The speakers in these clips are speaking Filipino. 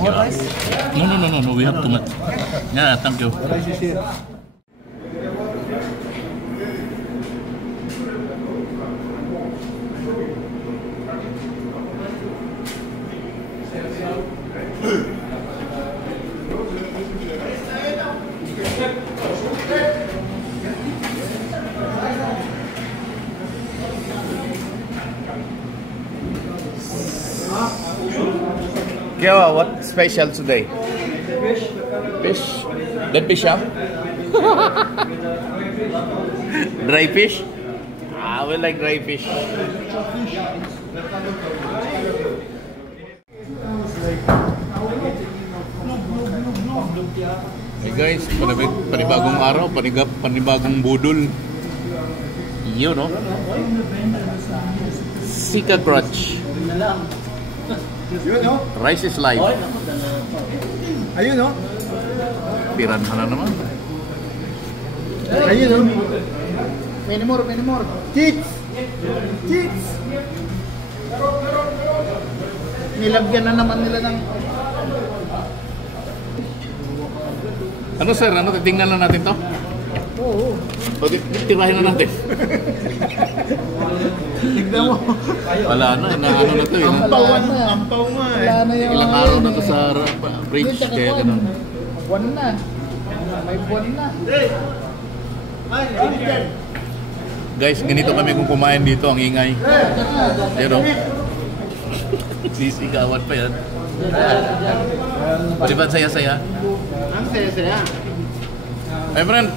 More rice? No. We have too much. Yeah, thank you. The rice is here. Kaya, what special today? Fish? Dead fish, huh? Dry fish? Ah, we like dry fish. Hey guys, panibagong araw, panibagong budol. Yun, no? Sika crutch. Yun, no? Rice is life. Ayun, no? Piranha na naman. Ayun, no? Many more. Kids! Nilagyan na naman nila ng... Ano sir, ano? Titingnan na natin to? Oo. O, tirahin na natin. Tignan mo. Wala na, inaano na to eh. Ampawan na. Ampaw nga eh. Wala na yung... Ilang araw na to sa bridge, kaya gano'n. Buwan na. May buwan na. Guys, ganito kami kung kumain dito, ang ingay. Pero, sisigawan pa yan. Di ba saya-saya? Ang saya-saya. My friend,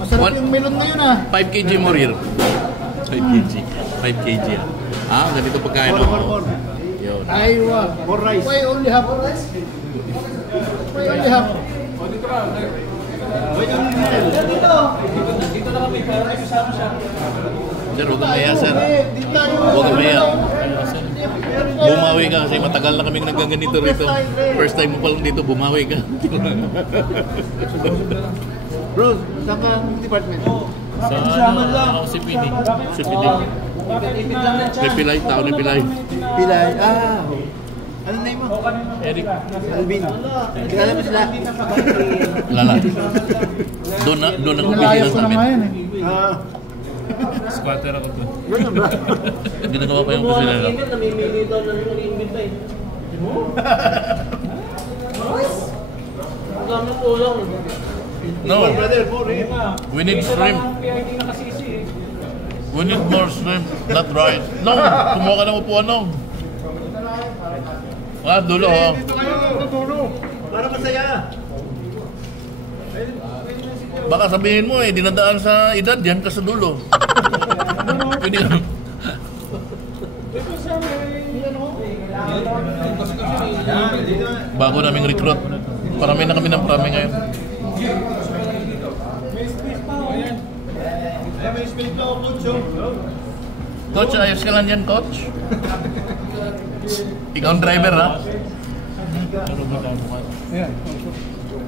Masarap yung melon ngayon ah. 5 kg more here. 5 kg ah. Ah, ganito pagkain ako. Yun. Aywa. More rice. Why only half rice? Why only half? Sir, huwag kang maya, sir. Huwag kang maya. Bumawi ka kasi matagal na kaming nagaganito rito. First time mo pa lang dito, bumawi ka. Bro, saan ka department? Sa ano, si Pidi. Si Pidi. May Pilay, tao ni Pilay. Pilay. Ah. Ano name mo? Eric. Alvin. Kilala mo sila? Lala. Doon ang opisina sa amin. Ah. Squatter ako doon. Ganun ba? Ginagawa pa yung opisina nila. Namimili daw ng mag-invent eh. Ang dami po lang. No. We need shrimp. We need more shrimp, not rice. No, kumuha ka ng upuan, no. Ah, dulo, oh. Dito kayo, dulo. Para masaya. Baka sabihin mo eh, dinadaan sa edad, yan ka sa dulo. Pwede ka. Bago naming recruit. Parami na kami ng parami ngayon. Coach, ayos ka lang yan, coach. Ikaw ang driver, ha?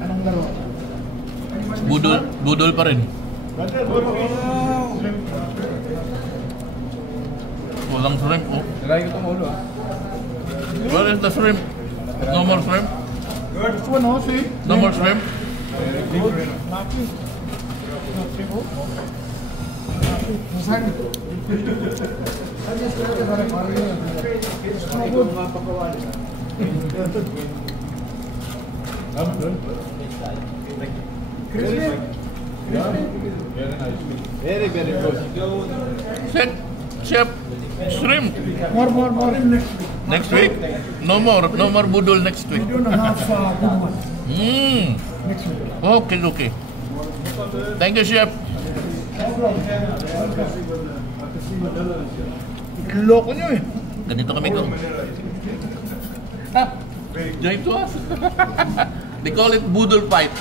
Anong laro? Budol pa rin. Walang shrimp, oh. Lagay ko itong ulo ah. Where is the shrimp? No more shrimp? This one oh, see? No more shrimp? Maki. Saan? Very, very good. Said, chef, shrimp. More. Next week? No more budol next week. We don't have good one. Next week. Okay. Thank you, chef. Loko nyo eh. Ganito kami kung... Join to us. They call it budol fight.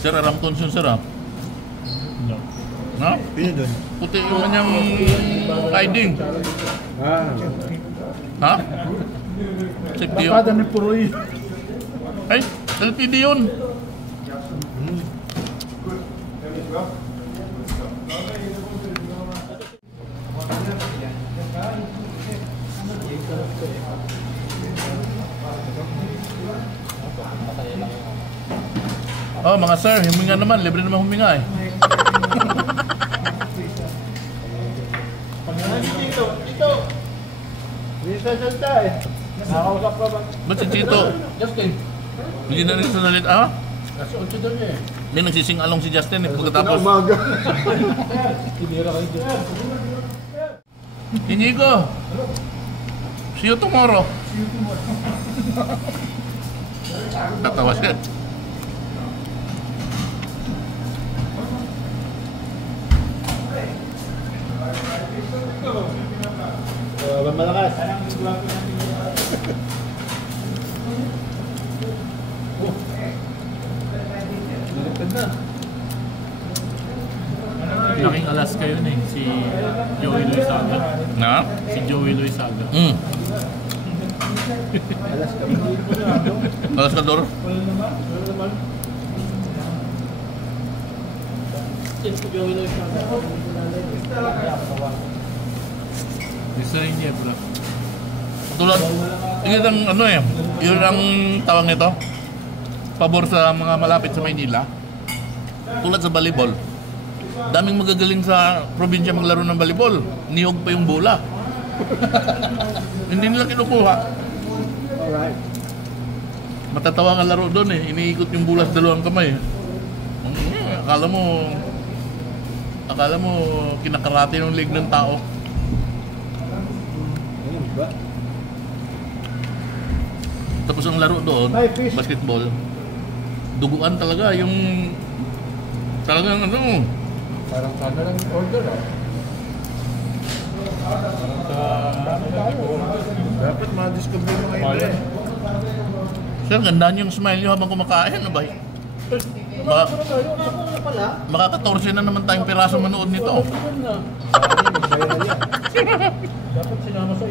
Sir, aram tunsun, sir, ha? No. No? Pino doon. Puti yung kanyang hiding. Ha? Safety yun. Bakada ni Puroy. Ay, LPD yun. Oh, mga sir, huminga naman. Libre naman huminga eh. Tito, Tito. Hindi sa salta eh. Nakakausap ka ba? Ba't si Chito? Justin. Hindi na rin salit. Ah? Nasa 8 doon niya eh. May nagsising-along si Justin eh. Pagkatapos, umaga. Tinira kayo dyan. Inigo. See you tomorrow. Tatawa siya. Malakas. Laking Alaska yun eh, si Joey Luisaga. Na? Si Joey Luisaga. Alas ka, Dor. Isa rin niya, bro. Tulad, yun ang ano eh, yun ang tawag nito. Pabor sa mga malapit sa Maynila. Tulad sa volleyball. Daming magagaling sa probinsya maglaro ng volleyball. Niyog pa yung bola. Hindi nila kinukuha. Alright. Matatawa nga laro doon eh. Iniikot yung bola sa dalawang kamay. Akala mo kinakarate ng leg ng tao. Ano ba? Tapos ang laro doon, Hi, fish. basketball, duguan talaga yung talagang ano, Parang ano lang order ah. Dapat ma-discover mo ngayon eh. sir, gandaan yung smile nyo habang kumakain, ano ba? Maka-14 na naman tayong piraso manood nito. Dapat sinama sa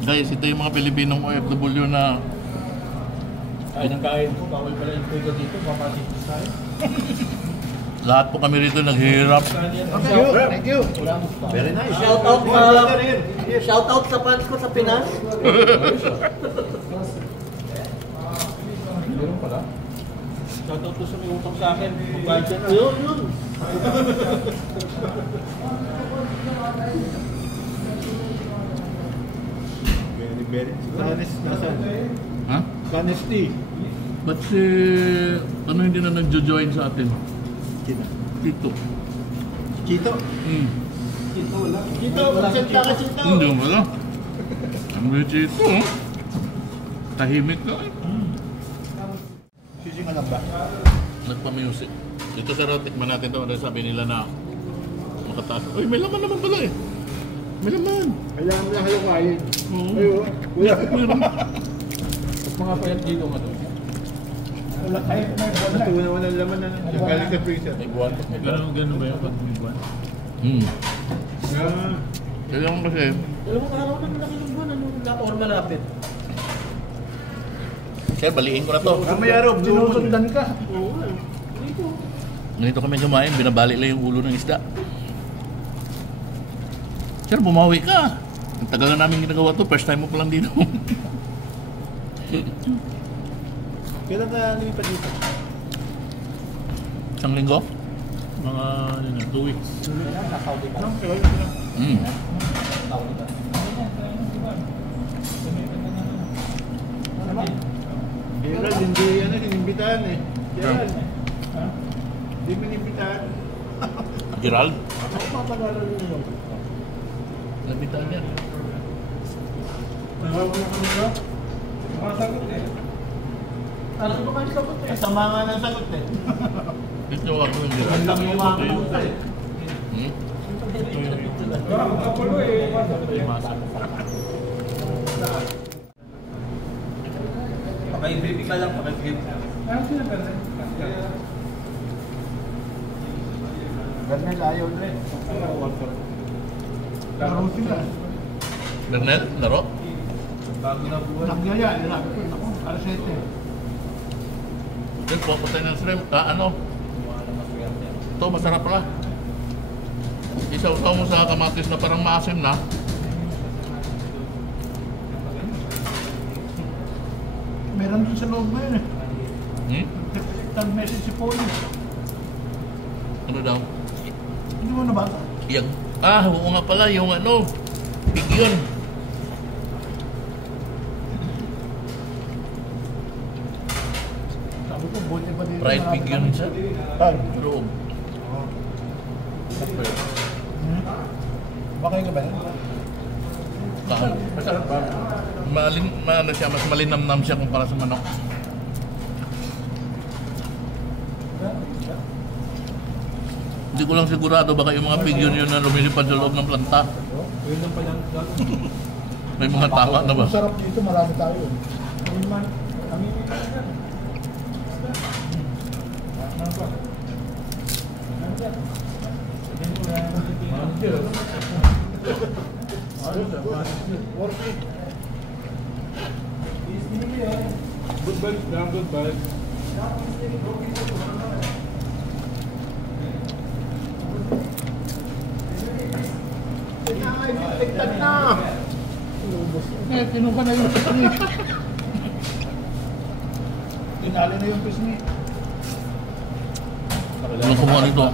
Guys, ito yung mga Pilipinong OFW na kain ng kain po. Bawal pala yung pwede dito. Papasito tayo. lahat po kami rito naghihirap. Thank you. Very nice. Shout out sa fans ko sa Pinas. Meron pala. Shout out ko sa may utang sa akin. Magbayad siya na. Yun. Very. Canis, nasan? Ha? Canis tea. Ba't si ano hindi na nagjo-join sa atin? Tito. Chito. Chito, absent ka Chito. Hindi mo wala. Ang may Tito. Tahimik ka eh. Sising alam ba? Nagpa-music. Dito sa rotik man natin ito. Sabi nila na makataas. Uy, may laman naman pala eh. May laman. Kailangan mo lang kayo kain. Oo. Ayun. Wala. Meron. Mga payat dito nga to. Wala. Ay, may buwan na. Tuwa naman ang laman na yung galing sa freezer. May buwan. Ganun ba yung pag may buwan? Kailangan kasi, Dalawang araw na malaki yung buwan. Ano or malapit? kaya baliin ko na to. Kamaya Rob, sinusundan ka. Oo. Dito. Ganito kami kumain, binabalik lang yung ulo ng isda. Sir, bumawi ka. Ang tagal na namin ginagawa to, first time mo pa lang dito. Kailan ka lumipat dito? Isang linggo? Mga 2 weeks. Gerald, hindi yan eh, inimbitahan eh. Gerald. Hindi mo inimbitahan. Gerald? Ako papagalan niyo. Nabitaan yan. Tawag mo kami ba? Makasagot eh. Ano ba kayo sagot eh? Sama nga ng sagot eh. Dito ako ng Gerald. Ang lang yung mga kamusta eh. Kapulo eh. Pakaibibig ka lang, pakaibibig. Ano sila Bernal? Bernal ayaw na eh. Laro sila. Bernel, laro? Bago na buwan. Nagyaya, nilagay ko. Ako, alas 7. Then, papatay ng shrimp. Ano? Ito, masarap pala. Isaw-saw mo sa kamatis na parang maasim na. Meron din sa loob ngayon eh. Hmm? Nag-message si Police. Ano daw? Hindi mo nabasa? Yang... Ah, oo nga pala, yung ano, pig yun. Sabi ko, buti pa dito. Fried pig yun siya. Pag? Loob. Baka yung ba yan? Masarap ba? Ano siya, mas malinamnam siya kumpara sa manok. Hindi ko lang sigurado baka yung mga pig yun na lumilipad sa loob ng planta. Yun lang pala. May mga tama na ba? Masarap dito, marami tayo. Good vibes, damn good vibes. Tigtag na! Eh, kinuha na yung pisngi. Tinali na yung pisngi. Ano kumuha nito?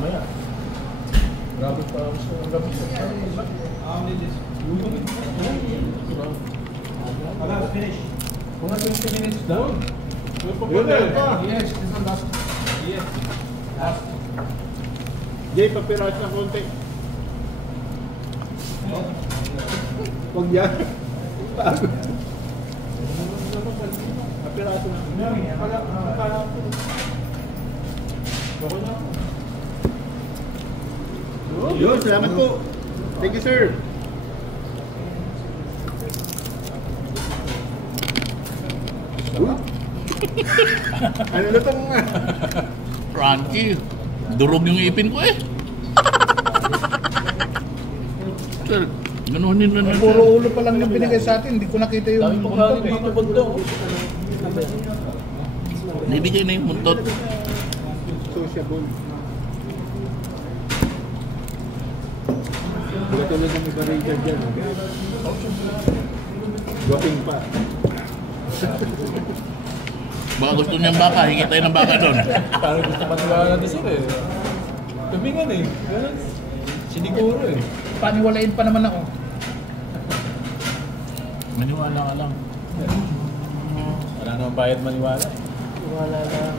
Grabe pa ako sa gabi sa finish. Mga 20 minutes down. Yun pa. Yes, this is last. Yes. Jay, papiras na konti. Huwag yan. Papiraso na. Yun, salamat po. Thank you, sir. Ano na itong... Frankie, durog yung ipin ko eh. Sir, ganunin na Puro ulo pa lang yung binigay sa atin. Hindi ko nakita yung buntot eh. Nibigay na yung muntot. Sociable. Wala tulad ng iba rin dyan. Guwaping pa. Baka gusto niyang baka, hingi tayo ng baka doon. Parang gusto maniwala na sila eh. Tabingan eh. Ganun. Siniguro eh. Paniwalain pa naman ako. Maniwala ka lang. Wala naman bayad maniwala. Wala lang.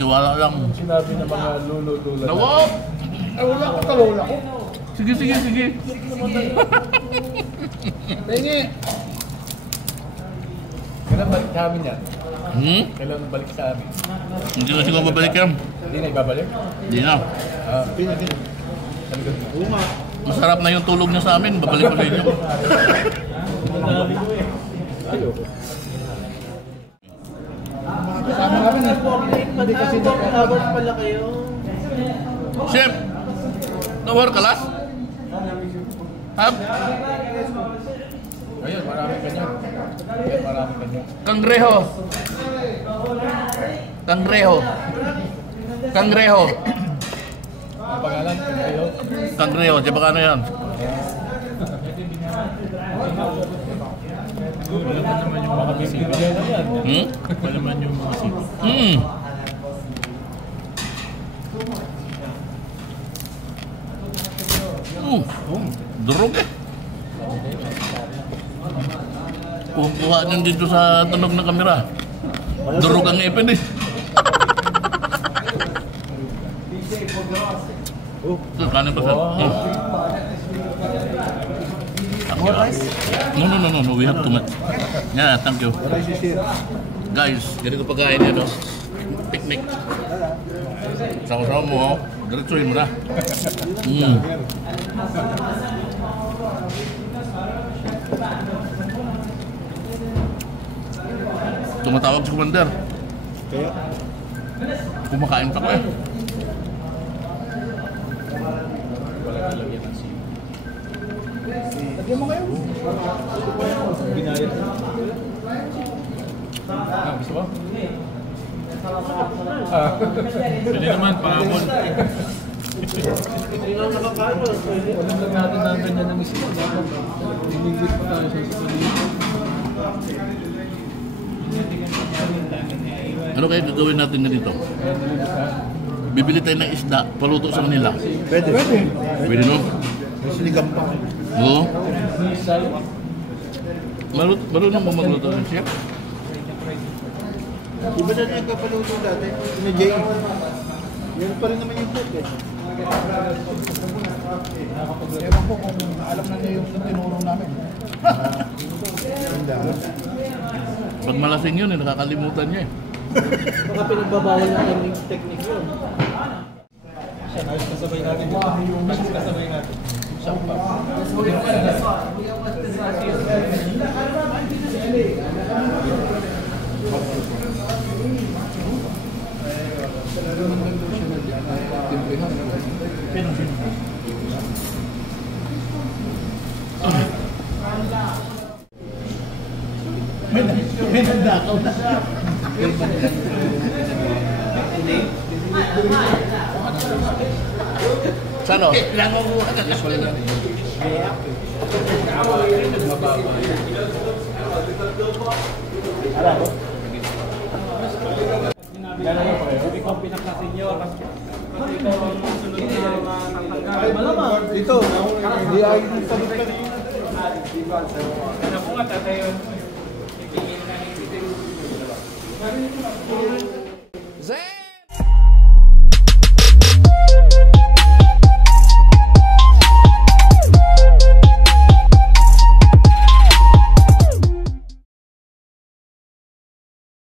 Tiwala lang. Sinabi ng mga lulo-lula. Nawak! Ay, wala ko, kalawala ko. Sige, sige, sige. Tingi! Kailan balik sa amin yan? Hmm? Kailan balik sa amin? Hindi na siguro babalik yan. Hindi na ibabalik? Hindi na. Oo nga. Masarap na yung tulog niya sa amin. Babalik ulit niyo. Ayo. Kasama kami na. Hindi kasi nakakabot pala kayo. Chef! Nawar ka las? Hab? Ayun, marami ganyan. Ayun, marami ganyan. Kangreho. Kangreho. Kangreho. Ang pangalan, kayo. Kangreho. Di ba ano yan? Wala naman yung mga bisita. Hmm? Wala naman yung mga bisita. Hmm. Durog eh. Kuha niyan dito sa tunog ng kamera. Durog ang ipin eh. Ito, kanin pa sa... More rice? No. We have too much. Yeah, thank you. Guys, ganito pagkain yan, no? Picnic. Sama-sama mo, oh. Diretsuhin mo na. Tumatawag si Commander. Kaya? Kumakain pa ko eh. Wala nalagyan ng sili. Lagyan mo kayo. Binayad na. Gusto mo? Pwede naman, pangapon. Walang lang natin ng ganyan ng isip. Inigit pa tayo sa isip. Ano kaya gagawin natin ganito? Bibili tayo ng isda, paluto sa kanila. Pwede. Pwede. Pwede no? May sinigang pa. Oo. Marunong mo magluto ng chef? Iba na nagpapaluto dati. Na Jay. Yan pa rin naman yung food eh. Ewan ko kung alam na niya yung tinurong namin. Pag malasing yun, nakakalimutan niya eh. Baka pinagbabawal na yung technique yun. Ayos kasabay natin yun. Ayos kasabay natin. Siyang pa. May nandakaw na. Sano? Nangunguha ka na. Alam mo? Hindi ko pinakasin nyo. Kasi ikaw ang sunod na matatanggal. Malamang. Ito. Hindi ay sagot ka niyo. Ano po nga tatay yun? Titingin na ni Tito.